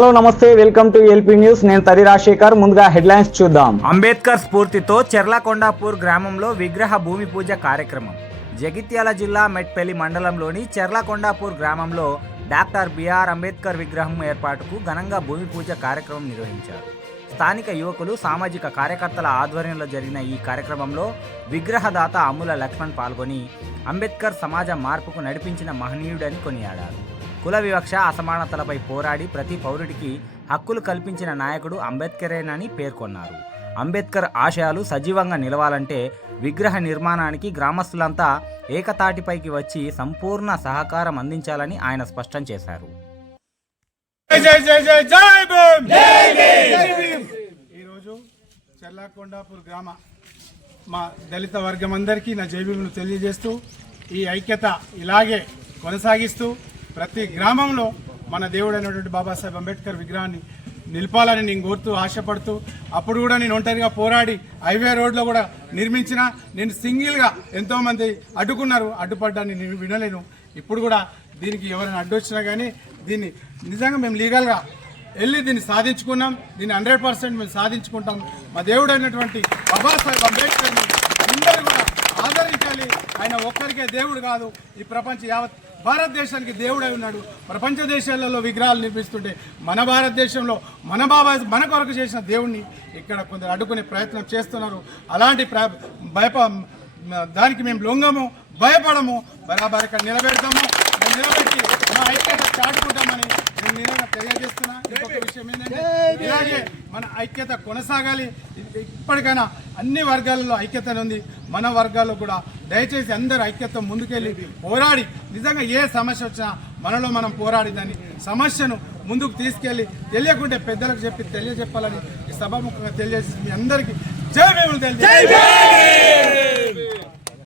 Hello నమస్తే, welcome to LP news. నేను తరి రాజశేఖర్. ముందుగా హెడ్లైన్స్ చూద్దాం. అంబేద్కర్ స్ఫూర్తితో చెర్లకొండాపూర్ గ్రామంలో విగ్రహ భూమి పూజ కార్యక్రమం. జగిత్యాల జిల్లా మెట్పల్లి మండలంలోని చెర్లకొండాపూర్ గ్రామంలో డాక్టర్ బిఆర్ అంబేద్కర్ విగ్రహం ఏర్పాటుకు ఘనంగా భూమి పూజ కార్యక్రమం నిర్వహించారు. స్థానిక యువకులు, సామాజిక కార్యకర్తల ఆధ్వర్యంలో జరిగిన ఈ కార్యక్రమంలో విగ్రహదాత అమ్ముల లక్ష్మణ్ పాల్గొని అంబేద్కర్ సమాజ మార్పుకు నడిపించిన మహనీయుడని కొనియాడారు. కుల వివక్ష, అసమానతలపై పోరాడి ప్రతి పౌరుడికి హక్కులు కల్పించిన నాయకుడు అంబేద్కరేనని పేర్కొన్నారు. అంబేద్కర్ ఆశయాలు సజీవంగా నిలవాలంటే విగ్రహ నిర్మాణానికి గ్రామస్తులంతా ఏకతాటిపైకి వచ్చి సంపూర్ణ సహకారం అందించాలని ఆయన స్పష్టం చేశారు. ఈరోజు చెర్లకొండాపూర్ గ్రామ మా దళిత వర్గం అందరికీ నా జైబీలను తెలియజేస్తూ ఈ ఐక్యత ఇలాగే కొనసాగిస్తూ ప్రతి గ్రామంలో మన దేవుడు అయినటువంటి బాబాసాహెబ్ అంబేద్కర్ విగ్రహాన్ని నిలపాలని నేను కోరుతూ ఆశపడుతూ, అప్పుడు కూడా నేను ఒంటరిగా పోరాడి హైవే రోడ్లో కూడా నిర్మించిన, నేను సింగిల్గా ఎంతోమంది అడ్డుకున్నారు, అడ్డుపడ్డాన్ని నేను వినలేను. ఇప్పుడు కూడా దీనికి ఎవరైనా అడ్డొచ్చినా కానీ దీన్ని నిజంగా మేము లీగల్గా వెళ్ళి దీన్ని సాధించుకున్నాం. దీన్ని 100% మేము సాధించుకుంటాం. మా దేవుడు అయినటువంటి బాబాసాహెబ్ అంబేద్కర్ని అందరూ కూడా ఆదరించాలి. ఆయన ఒక్కరికే దేవుడు కాదు, ఈ ప్రపంచ యావత్ భారతదేశానికి దేవుడై ఉన్నాడు. ప్రపంచ దేశాలలో విగ్రహాలు నిర్మిస్తుంటే మన భారతదేశంలో మన కొరకు చేసిన దేవుణ్ణి ఇక్కడ కొందరు అడ్డుకునే ప్రయత్నం చేస్తున్నారు. అలాంటి దానికి మేము లొంగము, భయపడము, బరాబరిగా నిలబెడతాము. మేము నిలబెట్టి మా ఐక్యత చాటుకుంటామని నేను తెలియజేస్తున్నా. ఇంకొక విషయం ఏంటంటే, ఇలాగే మన ఐక్యత కొనసాగాలి. ఇప్పటికైనా అన్ని వర్గాలలో ఐక్యత ఉంది. మన వర్గాల్లో కూడా దయచేసి అందరూ ఐక్యత ముందుకెళ్ళి పోరాడి, నిజంగా ఏ సమస్య వచ్చినా మనలో మనం పోరాడి దాన్ని సమస్యను ముందుకు తీసుకెళ్ళి తెలియకుంటే పెద్దలకు చెప్పి తెలియజెప్పాలని ఈ సభాముఖంగా తెలియజేసి మీ అందరికీ జై భీములు తెలియజేస్తాను.